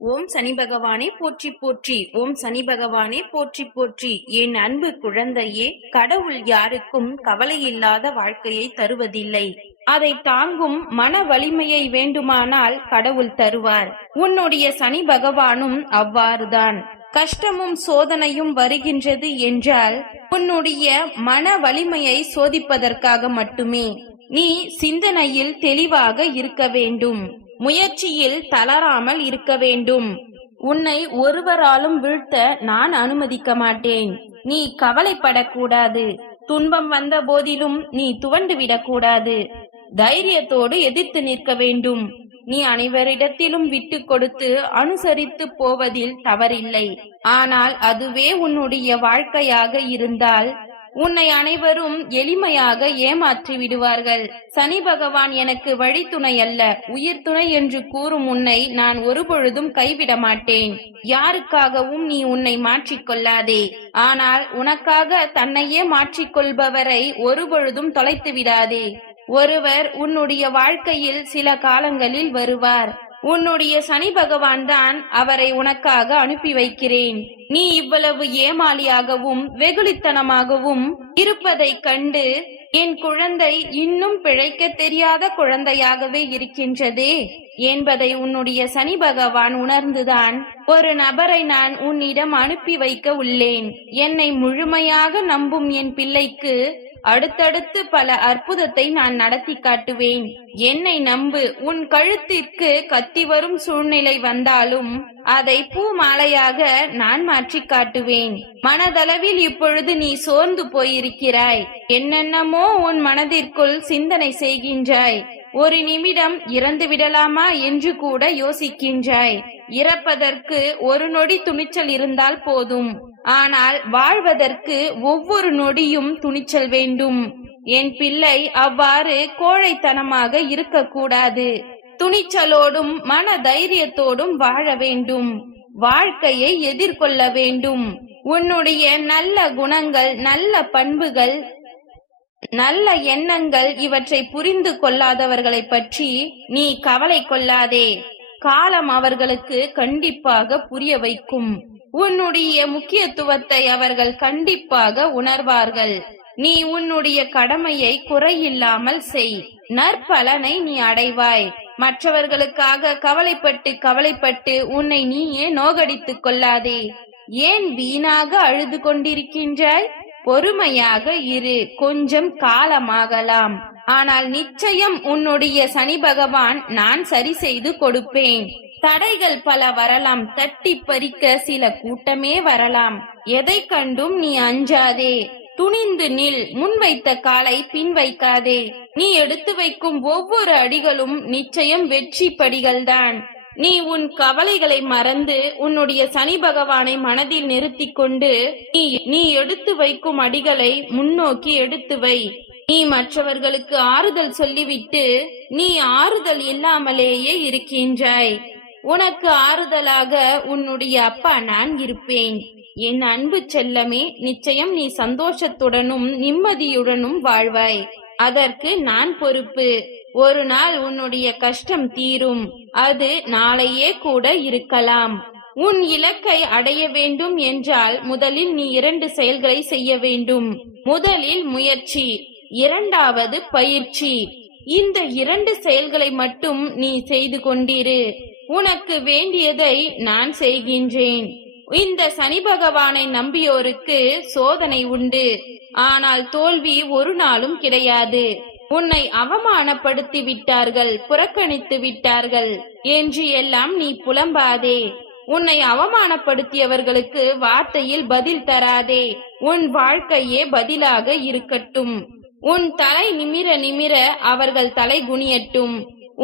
ஓம் சனி பகவானே போற்றி போற்றி. ஓம் சனி பகவானே போற்றி போற்றி. என் அன்பு குழந்தையே, கடவுள் யாருக்கும் கவலையில்லாத வாழ்க்கையை தருவதில்லை. அதை தாங்கும் மன வலிமையை வேண்டுமானால் கடவுள் தருவார். உன்னுடைய சனி பகவானும் அவ்வாறுதான். கஷ்டமும் சோதனையும் வருகின்றது என்றால் உன்னுடைய மன வலிமையை சோதிப்பதற்காக மட்டுமே. நீ சிந்தனையில் தெளிவாக இருக்க வேண்டும். முயற்சியில் தளராமல் இருக்க வேண்டும். உன்னை ஒருவராலும் வீழ்த்த நான் அனுமதிக்க மாட்டேன். நீ கவலைப்படக்கூடாது. துன்பம் வந்த போதிலும் நீ துவண்டு விடக்கூடாது. தைரியத்தோடு எதிர்த்து நிற்க வேண்டும். நீ அனைவரிடத்திலும் விட்டு கொடுத்து அனுசரித்து போவதில் தவறில்லை. ஆனால் அதுவே உன்னுடைய வாழ்க்கையாக இருந்தால் உன்னை அனைவரும் எளிமையாக ஏமாற்றி விடுவார்கள். சனி பகவான் எனக்கு வழித்துணை அல்ல, உயிர் துணை என்று கூறும் உன்னை நான் ஒருபொழுதும் கைவிட மாட்டேன். யாருக்காகவும் நீ உன்னை மாற்றிக்கொள்ளாதே. ஆனால் உனக்காக தன்னையே மாற்றிக்கொள்பவரை ஒருபொழுதும் தொலைத்து விடாதே. ஒருவர் உன்னுடைய வாழ்க்கையில் சில காலங்களில் வருவார். உன்னுடைய சனி பகவான் தான் அவரை உனக்காக அனுப்பி வைக்கிறேன். நீ இவ்வளவு ஏமாளியாகவும் வெகுளித்தனமாகவும் இருப்பதை கண்டு என் குழந்தை இன்னும் பிழைக்க தெரியாத குழந்தையாகவே இருக்கின்றதே என்பதை உன்னுடைய சனி பகவான் உணர்ந்துதான் ஒரு நபரை நான் உன்னிடம் அனுப்பி வைக்க உள்ளேன். என்னை முழுமையாக நம்பும் என் பிள்ளைக்கு அடுத்தடுத்து பல அற்புதத்தை நான் நடத்தி காட்டுவேன். என்னை நம்பு. உன் கழுத்திற்கு கத்தி வரும் சூழ்நிலை வந்தாலும் அதை பூ மாலையாக நான் மாற்றி காட்டுவேன். மனதளவில் இப்பொழுது நீ சோர்ந்து போயிருக்கிறாய். என்னென்னமோ உன் மனதிற்குள் சிந்தனை செய்கின்றாய். ஒரு நிமிடம் இறந்து விடலாமா என்று கூட யோசிக்கின்றாய். இறப்பதற்கு ஒரு நொடி துணிச்சல் இருந்தால் போதும். ஆனால் வாழ்வதற்கு ஒவ்வொரு நொடியும் துணிச்சல் வேண்டும். என் பிள்ளை அவ்வாறு கோழைத்தனமாக இருக்கக்கூடாது. துணிச்சலோடும் மன தைரியத்தோடும் வாழ வேண்டும். வாழ்க்கையை எதிர்கொள்ள வேண்டும். உன்னுடைய நல்ல குணங்கள், நல்ல பண்புகள், நல்ல எண்ணங்கள் இவற்றை புரிந்து கொள்ளாதவர்களை பற்றி நீ கவலை கொள்ளாதே. காலம் அவர்களுக்கு கண்டிப்பாக புரிய வைக்கும். உன்னுடைய முக்கியத்துவத்தை அவர்கள் கண்டிப்பாக உணர்வார்கள். நீ உன்னுடைய கடமையை குறையில்லாமல் செய். நற்பலனை நீ அடைவாய். மற்றவர்களுக்காக கவலைப்பட்டு உன்னை நீயே நோகடித்துக் கொள்ளாதே. ஏன் வீணாக அழுது கொண்டிருக்கின்றாய்? பொறுமையாக இரு. கொஞ்சம் காலமாகலாம். ஆனால் நிச்சயம் உன்னுடைய சனி பகவான் நான் சரி செய்து கொடுப்பேன். தடைகள் பல வரலாம். தட்டி பறிக்க சில கூட்டமே வரலாம். எதை கண்டும் நீ அஞ்சாதே. துணிந்து நில். முன் வைத்த காலை பின் வைக்காதே. நீ எடுத்து வைக்கும் ஒவ்வொரு அடிகளும் நிச்சயம் வெற்றி படிகள்தான். நீ உன் கவலைகளை மறந்து உன்னுடைய சனி பகவானை மனதில் நிறுத்தி கொண்டு நீ எடுத்து வைக்கும் அடிகளை முன்னோக்கி எடுத்து வை. நீ மற்றவர்களுக்கு ஆறுதல் சொல்லிவிட்டு நீ ஆறுதல் இல்லாமலேயே இருக்கின்றாய். உனக்கு ஆறுதலாக உன்னுடைய அப்பா நான் இருப்பேன். என் அன்பு செல்லமே, நிச்சயம் நீ சந்தோஷத்துடனும் நிம்மதியுடனும் வாழ்வாய். அதற்கு நான் பொறுப்பு. ஒரு நாள் உன்னுடைய கஷ்டம் தீரும். அது நாளையே கூட இருக்கலாம். உன் இலக்கை அடைய வேண்டும் என்றால் முதலில் நீ 2 செயல்களை செய்ய வேண்டும். முதலில் முயற்சி, இரண்டாவது பயிற்சி. இந்த 2 செயல்களை மட்டும் நீ செய்து கொண்டிரு. உனக்கு வேண்டியதை நான் செய்கின்றேன். இந்த சனி பகவானை நம்பியோருக்கு சோதனை உண்டு. ஆனால் தோல்வி ஒரு நாளும் கிடையாது. உன்னை அவமானப்படுத்தி விட்டார்கள், புறக்கணித்து விட்டார்கள் என்று எல்லாம் நீ புலம்பாதே. உன்னை அவமானப்படுத்தியவர்களுக்கு வார்த்தையில் பதில் தராதே. உன் வாழ்க்கையே பதிலாக இருக்கட்டும். உன் தலை நிமிர நிமிர அவர்கள் தலை குனியட்டும்.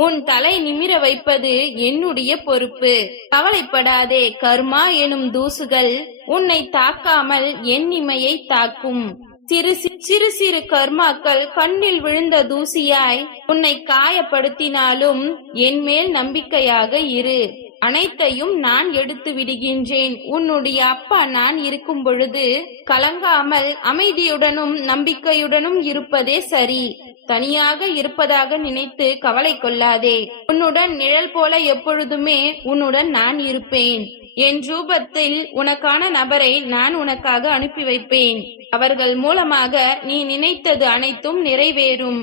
உன் தலை நிமிர வைப்பது என்னுடைய பொறுப்பு. கவலைப்படாதே. கர்மா எனும் தூசுகள் உன்னை தாக்காமல் என் இமையை தாக்கும். சிறு சிறு கர்மாக்கள் கண்ணில் விழுந்த தூசியாய் உன்னை காயப்படுத்தினாலும் என் மேல் நம்பிக்கையாக இரு. அனைத்தையும் நான் எடுத்து விடுகின்றேன். உன்னுடைய அப்பா நான் இருக்கும் பொழுது கலங்காமல் அமைதியுடனும் நம்பிக்கையுடனும் இருப்பதே சரி. தனியாக இருப்பதாக நினைத்து கவலை கொள்ளாதே. உன்னுடன் நிழல் போல எப்பொழுதுமே உன்னுடன் நான் இருப்பேன். என் ரூபத்தில் உனக்கான நபரை நான் உனக்காக அனுப்பி வைப்பேன். அவர்கள் மூலமாக நீ நினைத்தது அனைத்தும் நிறைவேறும்.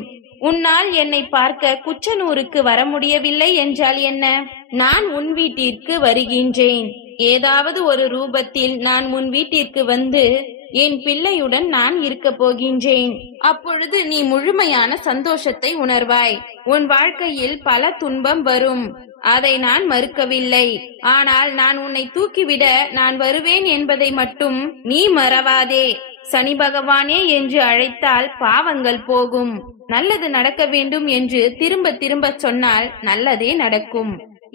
உன்னால் என்னை பார்க்க குச்சனூருக்கு வர முடியவில்லை என்றால் என்ன? நான் உன் வீட்டிற்கு வருகின்றேன். ஏதாவது ஒரு ரூபத்தில் நான் உன் வீட்டிற்கு வந்து என் பிள்ளையுடன் நான் இருக்க போகின்றேன். அப்பொழுது நீ முழுமையான சந்தோஷத்தை உணர்வாய். உன் வாழ்க்கையில் பல துன்பம் வரும், அதை நான் மறுக்கவில்லை. ஆனால் நான் உன்னை தூக்கிவிட நான் வருவேன் என்பதை மட்டும் நீ மறவாதே. சனி பகவானே என்று அழைத்தால் பாவங்கள் போகும். நல்லது நடக்க வேண்டும் என்று திரும்ப திரும்ப சொன்னால் நல்லதே நடக்கும்.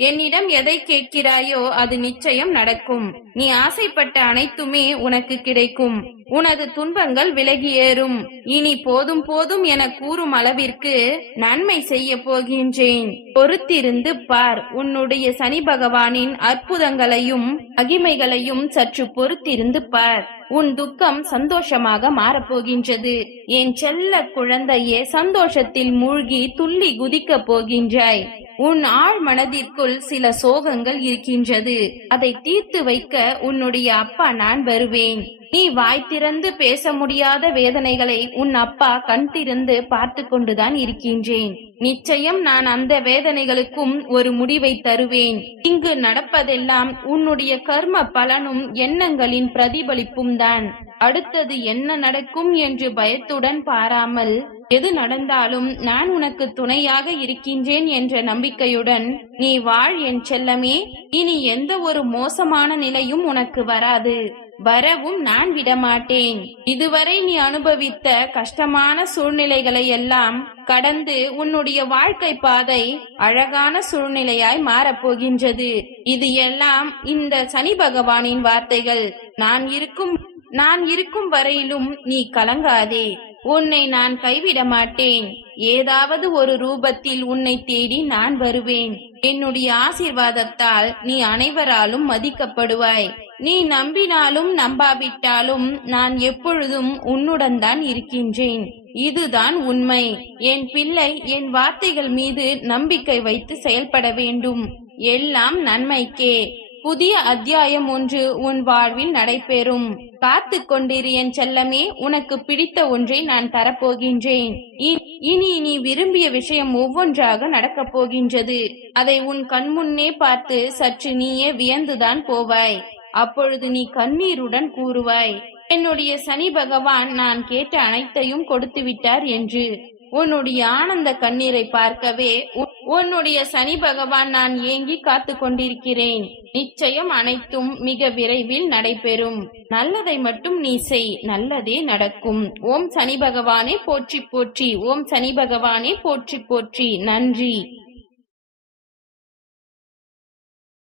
என்னிடம் எதை கேட்கிறாயோ அது நிச்சயம் நடக்கும். நீ ஆசைப்பட்ட அனைத்துமே உனக்கு கிடைக்கும். உனது துன்பங்கள் விலகி ஏறும். இனி போதும் போதும் என கூறும் அளவிற்கு நன்மை செய்ய போகின்றேன். பொறுத்திருந்து பார். உன்னுடைய சனி பகவானின் அற்புதங்களையும் மகிமைகளையும் சற்று பொறுத்திருந்து பார். உன் துக்கம் சந்தோஷமாக மாறப்போகின்றது. என் செல்ல குழந்தையே, சந்தோஷத்தில் மூழ்கி துள்ளி குதிக்க போகின்றாய். உன் ஆழ் மனதிற்குள் சில சோகங்கள் இருக்கின்றது. அதை தீர்த்து வைக்க உன்னுடைய அப்பா நான் வருவேன். நீ வாய் திறந்து பேச முடியாத வேதனைகளை உன் அப்பா கண் திறந்து பார்த்து கொண்டுதான் இருக்கின்றேன். நிச்சயம் நான் அந்த வேதனைகளுக்கும் ஒரு முடிவை தருவேன். இங்கு நடப்பதெல்லாம் உன்னுடைய கர்ம பலனும் எண்ணங்களின் பிரதிபலிப்பும் தான். அடுத்தது என்ன நடக்கும் என்று பயத்துடன் பாராமல் எது நடந்தாலும் நான் உனக்கு துணையாக இருக்கின்றேன் என்ற நம்பிக்கையுடன் நீ வாழ் என் செல்லமே. இனி எந்த ஒரு மோசமான நிலையும் உனக்கு வராது. வரவும் நான் விடமாட்டேன். இதுவரை நீ அனுபவித்த கஷ்டமான சூழ்நிலைகளை எல்லாம் கடந்து உன்னுடைய வாழ்க்கை பாதை அழகான சூழ்நிலையாய் மாறப்போகின்றது. இது எல்லாம் இந்த சனி பகவானின் வார்த்தைகள். நான் இருக்கும் வரையிலும் நீ கலங்காதே. உன்னை நான் கைவிட மாட்டேன். ஏதாவது ஒரு ரூபத்தில் உன்னை தேடி நான் வருவேன். என்னுடைய ஆசீர்வாதத்தால் நீ அனைவராலும் மதிக்கப்படுவாய். நீ நம்பினாலும் நம்பாவிட்டாலும் நான் எப்பொழுதும் உன்னுடன் தான் இருக்கின்றேன். இதுதான் உண்மை. என் பிள்ளை, என் வார்த்தைகள் மீது நம்பிக்கை வைத்து செயல்பட வேண்டும். எல்லாம் நன்மைக்கே. புதிய அத்தியாயம் ஒன்று உன் வாழ்வில் நடைபெறும். காத்து கொண்டிரு என் செல்லமே. உனக்கு பிடித்த ஒன்றை நான் தரப்போகின்றேன். இனி நீ விரும்பிய விஷயம் ஒவ்வொன்றாக நடக்கப் போகின்றது. அதை உன் கண்முன்னே பார்த்து சற்று நீயே வியந்துதான் போவாய். அப்பொழுது நீ கண்ணீருடன் கூறுவாய், என்னுடைய சனி பகவான் நான் கேட்ட அனைத்தையும் கொடுத்து விட்டார் என்று. உன்னுடைய ஆனந்த கண்ணீரை பார்க்கவே உன்னுடைய சனி பகவான் நான் ஏங்கி காத்து கொண்டிருக்கிறேன். நிச்சயம் அனைத்தும் மிக விரைவில் நடைபெறும். நல்லதை மட்டும் நீ செய், நல்லதே நடக்கும். ஓம் சனி பகவானே போற்றி போற்றி. ஓம் சனி பகவானே போற்றி போற்றி. நன்றி.